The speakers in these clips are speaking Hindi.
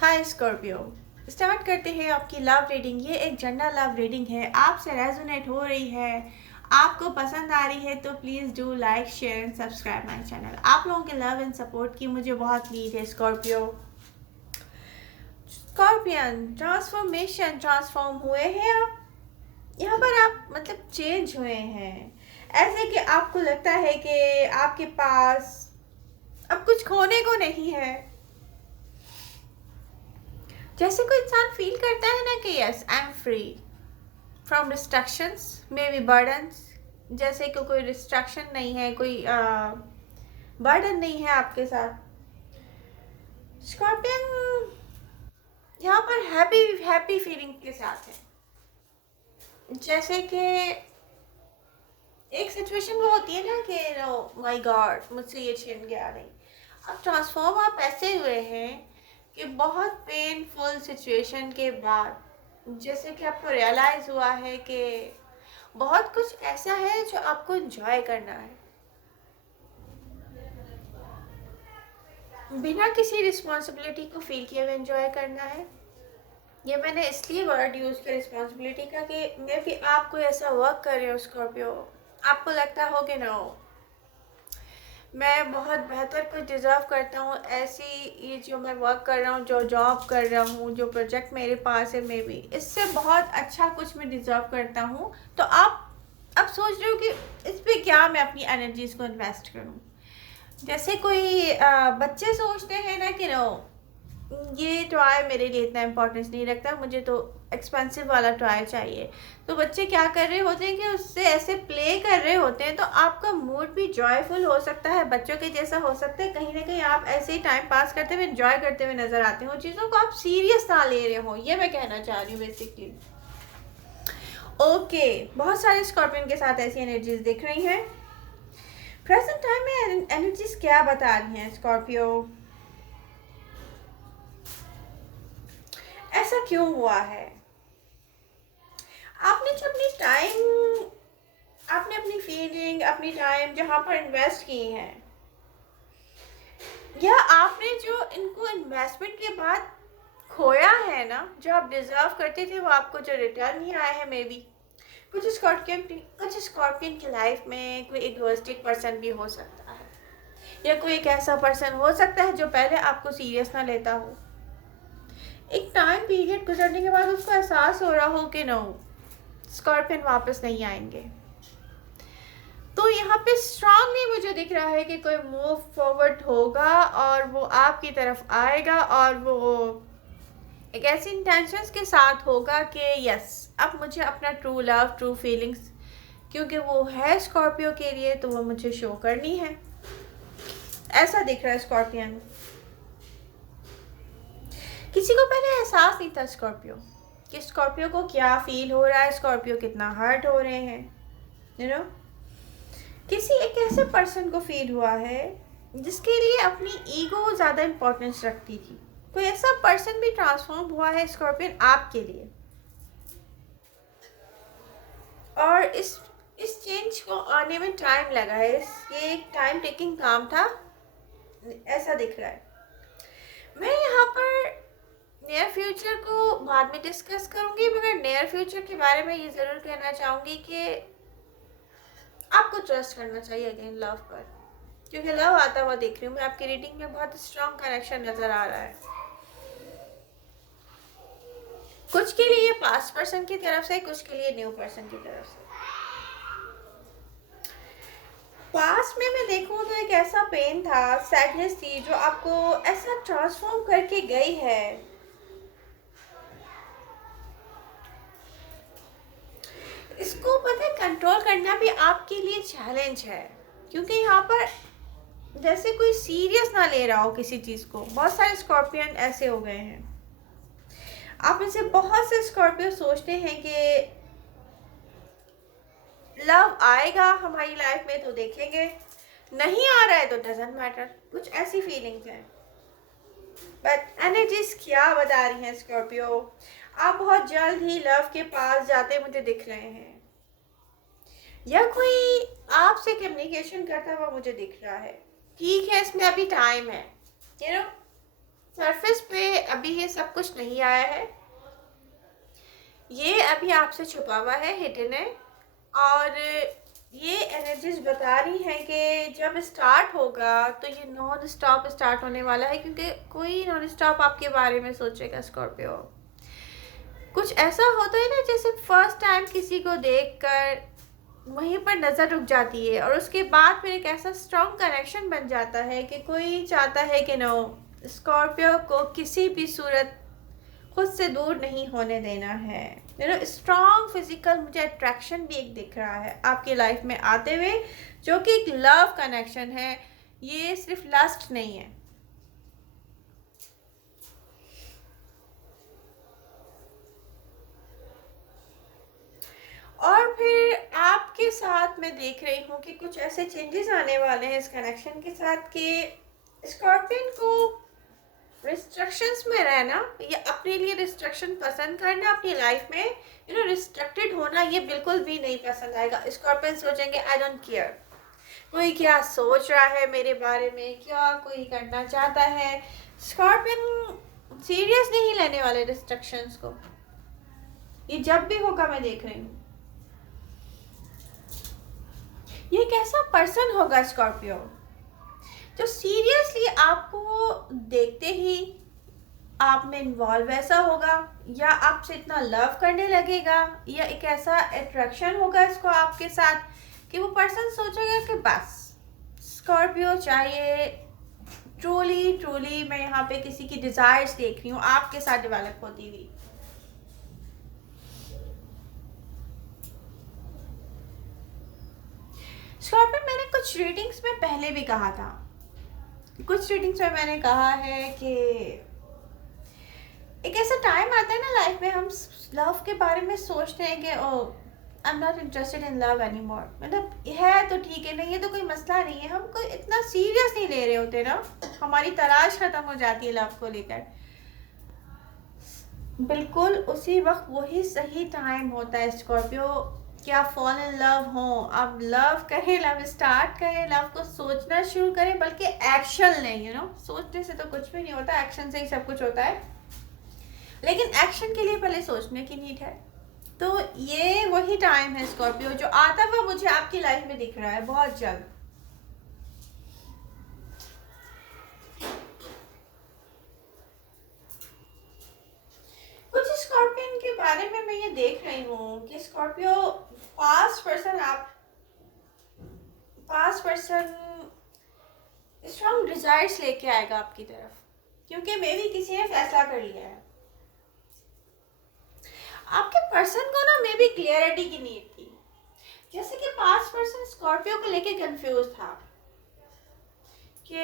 हाय स्कॉर्पियो। स्टार्ट करते हैं आपकी लव रीडिंग। ये एक जनरल लव रीडिंग है, आपसे रेजोनेट हो रही है, आपको पसंद आ रही है तो please do like share and subscribe my channel. आप लोगों के लव एंड सपोर्ट की मुझे बहुत नीड है स्कॉर्पियो। स्कॉर्पियन ट्रांसफॉर्मेशन, ट्रांसफॉर्म हुए हैं आप। यहाँ पर आप मतलब चेंज हुए हैं, ऐसे कि आपको लगता है कि आपके पास अब कुछ खोने को नहीं है। जैसे कोई इंसान फील करता है ना कि yes I am free from restrictions, may be burdens. जैसे कि कोई रिस्ट्रक्शन नहीं है, कोई बर्डन नहीं है आपके साथ। स्कॉर्पियन यहाँ पर हैप्पी हैप्पी फीलिंग के साथ है। जैसे कि एक सिचुएशन वो होती है ना कि नो माय गॉड मुझसे ये छिन गया नहीं। अब ट्रांसफॉर्म आप ऐसे हुए हैं कि बहुत पेनफुल सिचुएशन के बाद जैसे कि आपको रियलाइज़ हुआ है कि बहुत कुछ ऐसा है जो आपको एंजॉय करना है, बिना किसी रिस्पॉन्सिबिलिटी को फील किए हुए एंजॉय करना है। ये मैंने इसलिए वर्ड यूज़ किया रिस्पॉन्सिबिलिटी का कि मे भी आप कोई ऐसा वर्क कर रहे हो स्कॉर्पियो, आपको लगता हो कि नो मैं बहुत बेहतर कुछ डिज़र्व करता हूँ। ऐसी ये जो मैं वर्क कर रहा हूँ, जो जॉब कर रहा हूँ, जो प्रोजेक्ट मेरे पास है, मे बी इससे बहुत अच्छा कुछ मैं डिज़र्व करता हूँ। तो आप अब सोच रहे हो कि इस पे क्या मैं अपनी एनर्जीज को इन्वेस्ट करूँ। जैसे कोई बच्चे सोचते हैं ना कि नो ये टॉय मेरे लिए इतना इम्पोर्टेंस नहीं रखता, मुझे तो एक्सपेंसिव वाला टॉय चाहिए। तो बच्चे क्या कर रहे होते हैं कि उससे ऐसे प्ले कर रहे होते हैं, तो आपका मूड भी जॉयफुल हो सकता है, बच्चों के जैसा हो सकता है। कहीं ना कहीं आप ऐसे ही टाइम पास करते हुए एंजॉय करते हुए नजर आते हो, चीज़ों को आप सीरियस ना ले रहे हो, ये मैं कहना चाह रही हूँ बेसिकली। ओके, बहुत सारे स्कॉर्पियन के साथ ऐसी एनर्जीज दिख रही हैं। प्रेजेंट टाइम में एनर्जीज क्या बता रही हैं स्कॉर्पियो? ऐसा क्यों हुआ है? आपने जो अपनी टाइम, आपने अपनी फीलिंग, अपनी टाइम जहाँ पर इन्वेस्ट की है, या आपने जो इनको इन्वेस्टमेंट के बाद खोया है ना, जो आप डिजर्व करते थे वो आपको जो रिटर्न नहीं आया है, मे बी कुछ स्कॉर्पियन की लाइफ में कोई इगोइस्टिक पर्सन भी हो सकता है, या कोई एक ऐसा पर्सन हो सकता है जो पहले आपको सीरियस ना लेता हो। एक टाइम पीरियड गुजरने के बाद उसको एहसास हो रहा हो कि नो स्कॉर्पियन वापस नहीं आएंगे। तो यहाँ पे स्ट्रांगली मुझे दिख रहा है कि कोई मूव फॉरवर्ड होगा और वो आपकी तरफ आएगा, और वो एक ऐसी इंटेंशंस के साथ होगा कि यस अब मुझे अपना ट्रू लव, ट्रू फीलिंग्स, क्योंकि वो है स्कॉर्पियो के लिए, तो वो मुझे शो करनी है। ऐसा दिख रहा है स्कॉर्पियन। किसी को पहले एहसास नहीं था स्कॉर्पियो कि स्कॉर्पियो को क्या फील हो रहा है, स्कॉर्पियो कितना हर्ट हो रहे हैं। यू नो किसी एक ऐसे पर्सन को फील हुआ है जिसके लिए अपनी ईगो ज़्यादा इम्पोर्टेंस रखती थी। कोई ऐसा पर्सन भी ट्रांसफॉर्म हुआ है स्कॉर्पियन आपके लिए, और इस चेंज को आने में टाइम लगा है। ये एक टाइम टेकिंग काम था, ऐसा दिख रहा है। मैं यहाँ पर नियर फ्यूचर को बाद में डिस्कस करूँगी, मगर नियर फ्यूचर के बारे में ये ज़रूर कहना चाहूँगी कि आपको ट्रस्ट करना चाहिए अगेन लव पर, क्योंकि लव आता हुआ देख रही हूँ मैं आपकी रीडिंग में, बहुत स्ट्रॉन्ग कनेक्शन नज़र आ रहा है। कुछ के लिए पास्ट पर्सन की तरफ से, कुछ के लिए न्यू पर्सन की तरफ से। पास्ट में मैं देखूँ तो एक ऐसा पेन था, सैडनेस थी, जो आपको ऐसा ट्रांसफॉर्म करके गई है। इसको पता है कंट्रोल करना भी आपके लिए चैलेंज है, क्योंकि यहाँ पर जैसे कोई सीरियस ना ले रहा हो किसी चीज़ को। बहुत सारे स्कॉर्पियन ऐसे हो गए हैं। आप में से बहुत से स्कॉर्पियो सोचते हैं कि लव आएगा हमारी लाइफ में तो देखेंगे, नहीं आ रहा है तो डजेंट मैटर, कुछ ऐसी फीलिंग्स हैं। बट एनर्जीज क्या बता रही हैं स्कॉर्पियो? आप बहुत जल्द ही लव के पास जाते मुझे दिख रहे हैं, या कोई आपसे कम्युनिकेशन करता हुआ मुझे दिख रहा है। ठीक है, इसमें अभी टाइम है, यू नो सरफेस पे अभी अभी ये सब कुछ नहीं आया है, ये अभी आपसे छुपा हुआ है, हिडन है। और ये एनर्जीज बता रही हैं कि जब स्टार्ट होगा तो ये नॉन स्टॉप स्टार्ट होने वाला है, क्योंकि कोई नॉन स्टॉप आपके बारे में सोचेगा स्कॉर्पियो। कुछ ऐसा होता है ना, जैसे फर्स्ट टाइम किसी को देखकर वहीं पर नज़र रुक जाती है और उसके बाद फिर एक ऐसा स्ट्रॉन्ग कनेक्शन बन जाता है कि कोई चाहता है कि नो, स्कॉर्पियो को किसी भी सूरत खुद से दूर नहीं होने देना है। स्ट्रॉन्ग फिजिकल मुझे अट्रैक्शन भी एक दिख रहा है आपकी लाइफ में आते हुए, जो कि एक लव कनेक्शन है, ये सिर्फ लस्ट नहीं है। और फिर आपके साथ मैं देख रही हूँ कि कुछ ऐसे चेंजेस आने वाले हैं इस कनेक्शन के साथ कि स्कॉर्पियन को रिस्ट्रिक्शंस में रहना या अपने लिए रिस्ट्रिक्शन पसंद करना अपनी लाइफ में, रिस्ट्रिक्टेड होना, ये बिल्कुल भी नहीं पसंद आएगा। स्कॉर्पियन सोचेंगे आई डोंट केयर कोई क्या सोच रहा है मेरे बारे में, क्या कोई करना चाहता है। स्कॉर्पियन सीरियस नहीं लेने वाले रिस्ट्रिक्शंस को, ये जब भी होगा मैं देख रही हूँ। ये कैसा पर्सन होगा स्कॉर्पियो, जो सीरियसली आपको देखते ही आप में इन्वॉल्व ऐसा होगा, या आपसे इतना लव करने लगेगा, या एक ऐसा अट्रैक्शन होगा इसको आपके साथ कि वो पर्सन सोचेगा कि बस स्कॉर्पियो चाहिए। ट्रूली ट्रूली मैं यहाँ पे किसी की डिज़ायर्स देख रही हूँ आपके साथ डेवलप होती हुई। स्कॉर्पियो, मैंने कुछ रीडिंग्स में पहले भी कहा था, कुछ रीडिंग्स में मैंने कहा है कि एक ऐसा टाइम आता है ना लाइफ में, हम लव के बारे में सोचते हैं कि oh I am not interested in love any more, मतलब है तो ठीक है, नहीं है तो कोई मसला नहीं है, हम कोई इतना सीरियस नहीं ले रहे होते ना, हमारी तलाश खत्म हो जाती है लव को लेकर। बिल्कुल उसी वक्त वही सही टाइम होता है स्कॉर्पियो कि आप फॉल इन लव हो, आप लव करें, लव स्टार्ट करें, लव को सोचना शुरू करें, बल्कि एक्शन लें। सोचने से तो कुछ भी नहीं होता, एक्शन से ही सब कुछ होता है, लेकिन एक्शन के लिए पहले सोचने की नीड है। तो ये वही टाइम है स्कॉर्पियो जो आता हुआ मुझे आपकी लाइफ में दिख रहा है बहुत जल्द। कुछ स्कॉर्पियन के बारे में मैं ये देख रही हूँ कि Scorpio past person strong desires लेके आएगा आपकी तरफ, क्योंकि मे भी किसी ने फैसला कर लिया है। आपके पर्सन को ना मे भी क्लियरिटी की नीड थी, जैसे कि पास्ट पर्सन स्कॉर्पियो को लेके कंफ्यूज था कि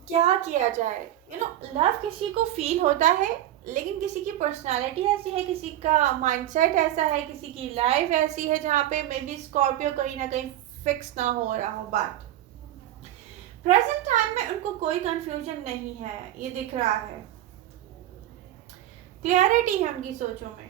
क्या किया जाए। लव किसी को फील होता है, लेकिन किसी की पर्सनालिटी ऐसी है, किसी का माइंडसेट ऐसा है, किसी की लाइफ ऐसी है जहाँ पे मे बी स्कॉर्पियो कहीं ना कहीं फिक्स ना हो रहा हो बात। प्रेजेंट टाइम में उनको कोई कंफ्यूजन नहीं है, ये दिख रहा है, क्लियरिटी है उनकी सोचों में।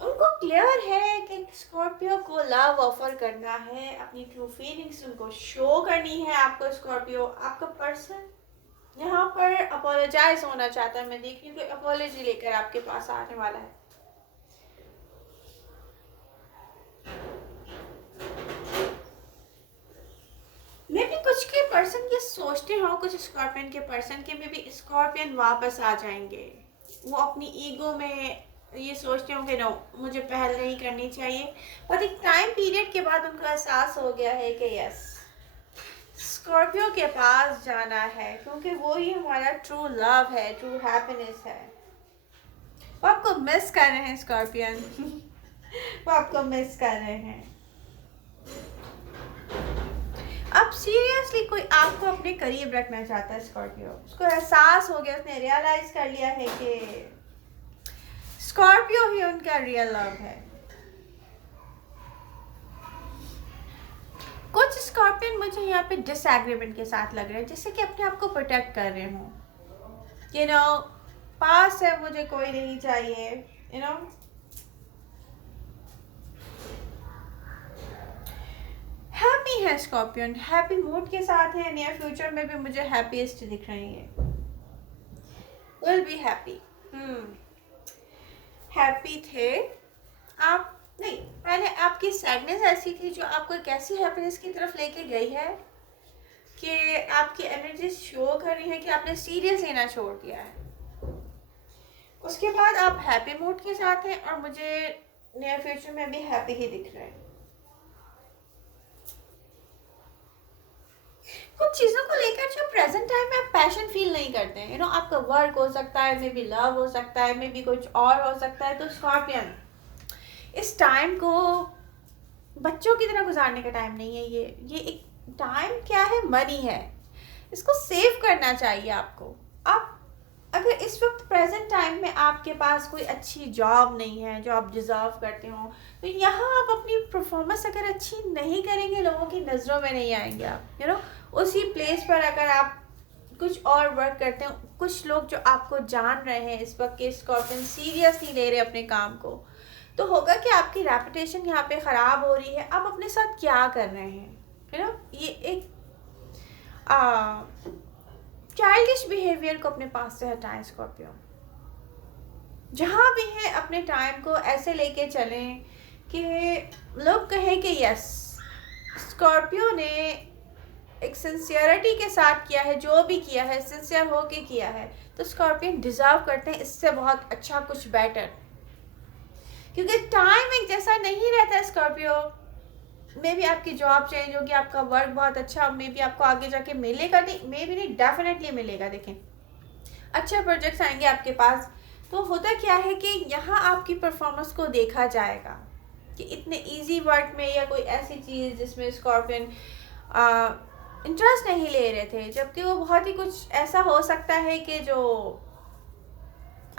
उनको क्लियर है कि स्कॉर्पियो को लव ऑफर करना है, अपनी ट्रू फीलिंग्स उनको शो करनी है आपको। स्कॉर्पियो आपका पर्सन यहाँ पर अपोलोजाइज होना चाहता है, मैं देख रही हूँ कि अपोलॉजी लेकर आपके पास आने वाला है। मे भी कुछ के पर्सन ये सोचते हो, कुछ स्कॉर्पियन के पर्सन के मे भी स्कॉर्पियन वापस आ जाएंगे, वो अपनी ईगो में ये सोचते होंगे नो मुझे पहल नहीं करनी चाहिए, पर एक टाइम पीरियड के बाद उनको एहसास हो गया है कि यस स्कॉर्पियो के पास जाना है, क्योंकि वो ही हमारा ट्रू लव है, ट्रू हैप्पीनेस है। वो आपको मिस कर रहे हैं स्कॉर्पियन वो आपको मिस कर रहे हैं। अब सीरियसली कोई आपको अपने करीब रखना चाहता है स्कॉर्पियो, उसको एहसास हो गया, उसने रियलाइज कर लिया है कि स्कॉर्पियो ही उनका रियल लव है। कुछ स्कॉर्पियन मुझे यहाँ पे डिसएग्रीमेंट के साथ लग रहे हैं, जैसे कि अपने आप को प्रोटेक्ट कर रहे हो, पास है, मुझे कोई नहीं चाहिए, हैव हैप्पी है स्कॉर्पियन, हैप्पी मूड के साथ है, नियर फ्यूचर में भी मुझे हैप्पीएस्ट दिख रही है, विल बी हैप्पी। हैप्पी थे आप, नहीं पहले आपकी सैडनेस ऐसी थी जो आपको एक ऐसी हैप्पीनेस की तरफ लेके गई है कि आपकी एनर्जी शो कर रही है कि आपने सीरियस लेना छोड़ दिया है। उसके बाद आप हैप्पी मूड के साथ हैं और मुझे नियर फ्यूचर में भी हैप्पी ही दिख रहे हैं। कुछ चीज़ों को लेकर जो प्रेजेंट टाइम में आप पैशन फील नहीं करते हैं, आपका वर्क हो सकता है, मे बी लव हो सकता है, मे बी कुछ और हो सकता है। तो स्कॉर्पियन, इस टाइम को बच्चों की तरह गुजारने का टाइम नहीं है। ये एक टाइम क्या है, मनी है, इसको सेव करना चाहिए आपको। आप अगर इस वक्त प्रेजेंट टाइम में आपके पास कोई अच्छी जॉब नहीं है जो आप डिज़र्व करते हो, तो यहाँ आप अपनी परफॉर्मेंस अगर अच्छी नहीं करेंगे, लोगों की नज़रों में नहीं आएंगे आप। उसी प्लेस पर अगर आप कुछ और वर्क करते हैं, कुछ लोग जो आपको जान रहे हैं इस वक्त के स्कॉर्पियन सीरियस नहीं ले रहे अपने काम को, तो होगा कि आपकी रेपुटेशन यहाँ पे ख़राब हो रही है। आप अपने साथ क्या कर रहे हैं, ये एक चाइल्डिश बिहेवियर को अपने पास से हटाएं स्कॉर्पियो। जहाँ भी हैं अपने टाइम को ऐसे लेके चलें कि लोग कहें कि यस, स्कॉर्पियो ने एक सिंसियरिटी के साथ किया है, जो भी किया है सिंसियर हो के किया है। तो स्कॉर्पियन डिज़र्व करते हैं इससे बहुत अच्छा, कुछ बेटर, क्योंकि टाइम एक जैसा नहीं रहता। स्कॉर्पियो मे भी आपकी जॉब चेंज होगी, आपका वर्क बहुत अच्छा, मे भी आपको आगे जाके मिलेगा, नहीं मे भी नहीं, डेफिनेटली मिलेगा। देखें, अच्छे प्रोजेक्ट्स आएंगे आपके पास। तो होता क्या है कि यहाँ आपकी परफॉर्मेंस को देखा जाएगा कि इतने इजी वर्क में या कोई ऐसी चीज़ जिसमें स्कॉर्पियन इंटरेस्ट नहीं ले रहे थे, जबकि वो बहुत ही कुछ ऐसा हो सकता है कि जो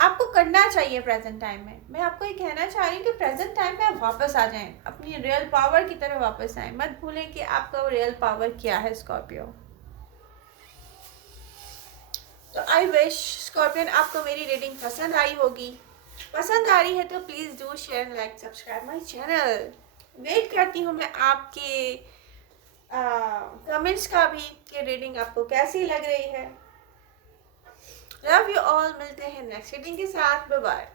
आपको करना चाहिए प्रेजेंट टाइम में। मैं आपको ये कहना चाह रही हूँ कि प्रेजेंट टाइम पे आप वापस आ जाएं, अपनी रियल पावर की तरफ वापस आएं। मत भूलें कि आपका वो रियल पावर क्या है स्कॉर्पियो। तो आई विश स्कॉर्पियन आपको मेरी रीडिंग पसंद आई होगी। पसंद आ रही है तो please do share, like, subscribe my channel. Wait करती हूँ मैं आपके कमेंट्स का भी कि रीडिंग आपको कैसी लग रही है। लव यू ऑल, मिलते हैं नेक्स्ट रीडिंग के साथ। Bye bye.